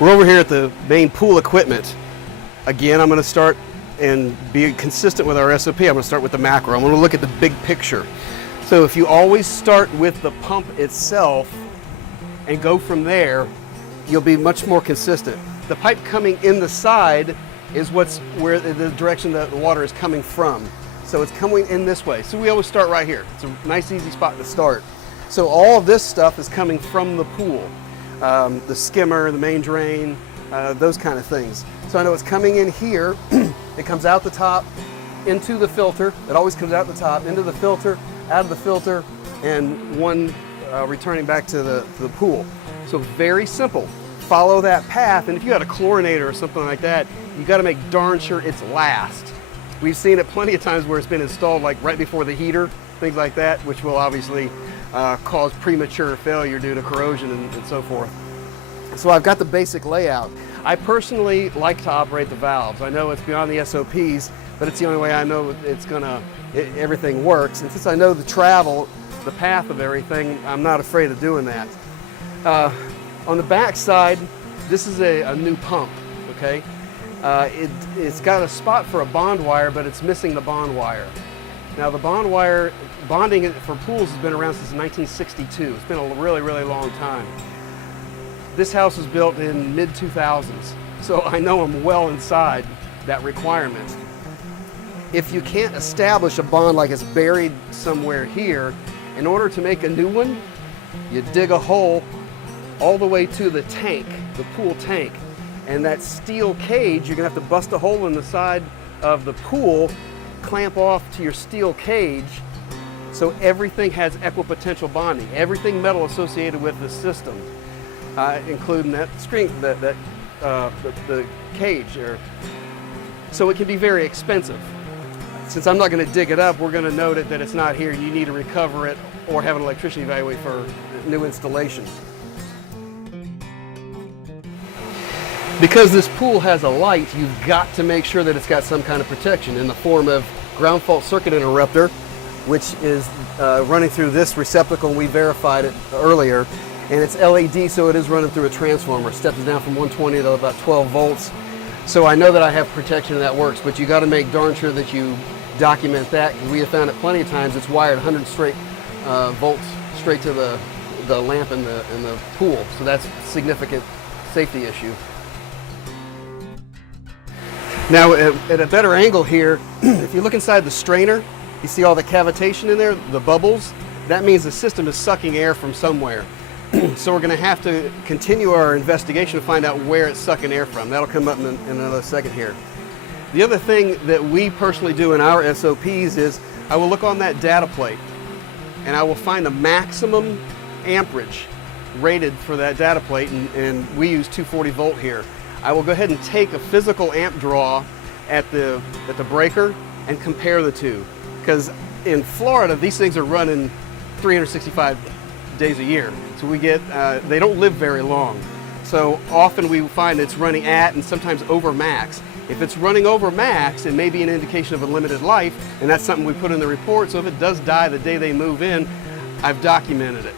We're over here at the main pool equipment. Again, I'm going to start and be consistent with our SOP. I'm going to start with the macro. I'm going to look at the big picture. So if you always start with the pump itself and go from there, you'll be much more consistent. The pipe coming in the side is where the direction that the water is coming from. So it's coming in this way. So we always start right here. It's a nice, easy spot to start. So all of this stuff is coming from the pool. The skimmer, the main drain, those kind of things. So I know it's coming in here. It comes out the top into the filter. It always comes out the top, into the filter, out of the filter, and one returning back to the pool. So very simple. Follow that path, and if you got a chlorinator or something like that, you got to make darn sure it's last. We've seen it plenty of times where it's been installed like right before the heater, things like that, which will obviously cause premature failure due to corrosion and so forth. So I've got the basic layout. I personally like to operate the valves. I know it's beyond the SOPs, but it's the only way I know everything works. And since I know the travel, the path of everything, I'm not afraid of doing that. On the back side, this is a new pump, okay? It's got a spot for a bond wire, but it's missing the bond wire. Now the bonding for pools has been around since 1962. It's been a really, really long time. This house was built in mid-2000s, so I know I'm well inside that requirement. If you can't establish a bond like it's buried somewhere here, in order to make a new one, you dig a hole all the way to the tank, the pool tank. And that steel cage, you're gonna have to bust a hole in the side of the pool, clamp off to your steel cage, so everything has equipotential bonding, everything metal associated with the system, including that screen, the cage. So it can be very expensive. Since I'm not gonna dig it up, we're gonna note that it's not here. You need to recover it or have an electrician evaluate for new installation. Because this pool has a light, you've got to make sure that it's got some kind of protection in the form of ground fault circuit interrupter, which is running through this receptacle, and we verified it earlier. And it's LED, so it is running through a transformer. Steps down from 120 to about 12 volts. So I know that I have protection and that works, but you got to make darn sure that you document that, because we have found it plenty of times it's wired 100 volts straight to the lamp in the pool. So that's a significant safety issue. Now at a better angle here, if you look inside the strainer, you see all the cavitation in there, the bubbles. That means the system is sucking air from somewhere. So we're going to have to continue our investigation to find out where it's sucking air from. That'll come up in another second here. The other thing that we personally do in our SOPs is I will look on that data plate and I will find the maximum amperage rated for that data plate, and we use 240 volt here. I will go ahead and take a physical amp draw at the breaker and compare the two. Because in Florida, these things are running 365 days a year. So we get, they don't live very long. So often we find it's running at and sometimes over max. If it's running over max, it may be an indication of a limited life, and that's something we put in the report. So if it does die the day they move in, I've documented it.